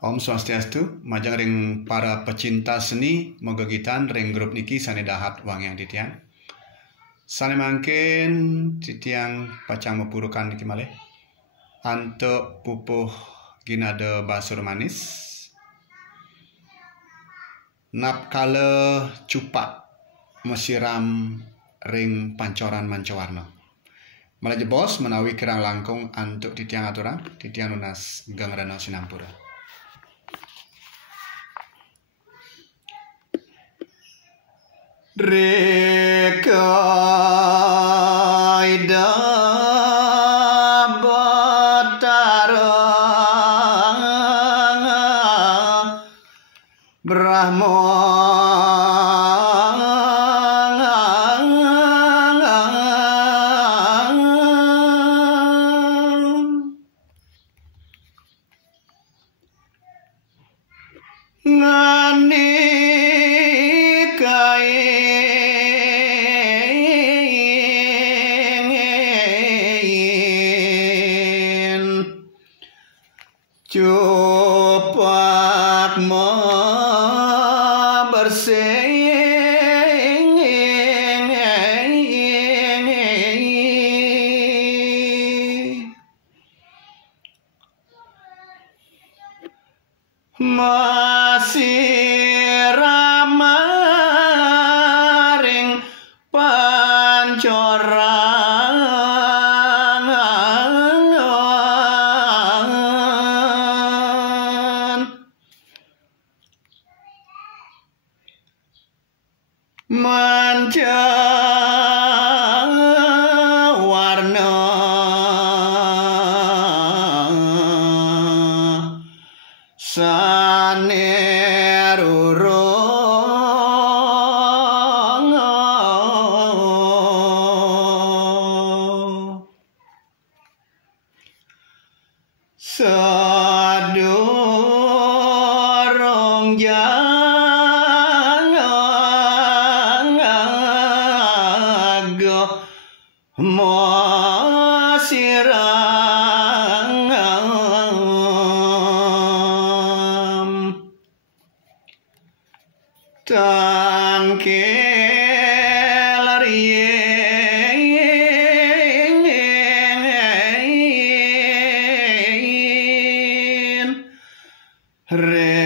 Om Swastiastu, majang ring para pecinta seni mogegitan ring grup niki sane dahat wangyang titiang. Sane mangkin titiang pacang mepurukan niki malih. Antuk pupuh ginade basur manis. Nap kala cupat mesiram ring pancoran mancawarna. Malah jebos menawi kirang langkung antuk titiang aturang, titiang nunas Gang Rano Sinampura. Rekaida batara Brahma ngani kain cupak bersih masih ramah ring pancoran manca warna sanerurung sadurung jangga masiram tangkel rien